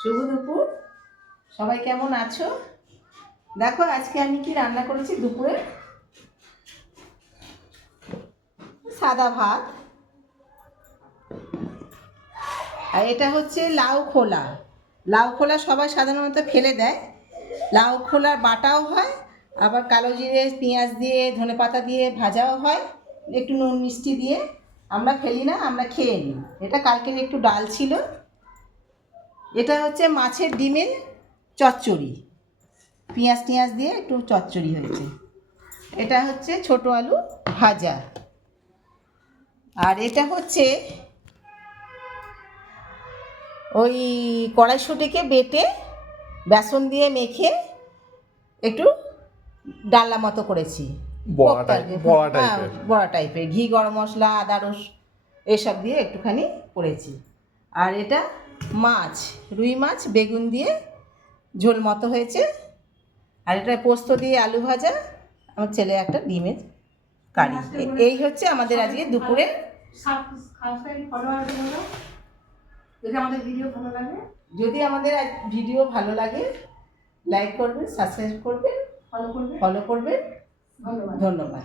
শুভ দুপুর। সবাই কেমন আছো? দেখো, আজকে আমি কি রান্না করেছি দুপুরে? সাদা ভাত। আর এটা হচ্ছে লাউ খোলা। লাউ খোলা সবাই সাধারণত ফেলে দেয়। লাউ খোলার বাটাও হয়, আবার কালো জিরে, পেঁয়াজ দিয়ে, ধনে পাতা দিয়ে ভাজাও হয়, একটু নুন মিষ্টি দিয়ে। আমরা ফেলি না, আমরা খেয়ে নিই। এটা কালকের একটু ডাল ছিল। এটা হচ্ছে মাছের ডিমের চচ্চড়ি। পেঁয়াজ টিয়াজ দিয়ে একটু চচ্চড়ি হয়েছে। এটা হচ্ছে ছোট আলু ভাজা। আর এটা হচ্ছে ওই কড়াইশুটিকে বেটে বেসন দিয়ে মেখে একটু ডাল্লা মতো করেছি। বড়া হ্যাঁ। বড়া টাইপের। ঘি গরম মশলা আদা রস এসব দিয়ে একটুখানি করেছি। আর এটা মাছ রুই মাছ বেগুন দিয়ে ঝোল মতো হয়েছে। আর এটা পোস্ত দিয়ে আলু ভাজা। আমার ছেলে একটা ডিমের কারি। এই হচ্ছে আমাদের আজকে দুপুরে। যদি আমাদের ভিডিও ভালো লাগে। যদি আমাদের ভিডিও ভালো লাগে লাইক করবেন সাবস্ক্রাইব করবেন ফলো করবে ফলো করবেন। ধন্যবাদ। ধন্যবাদ।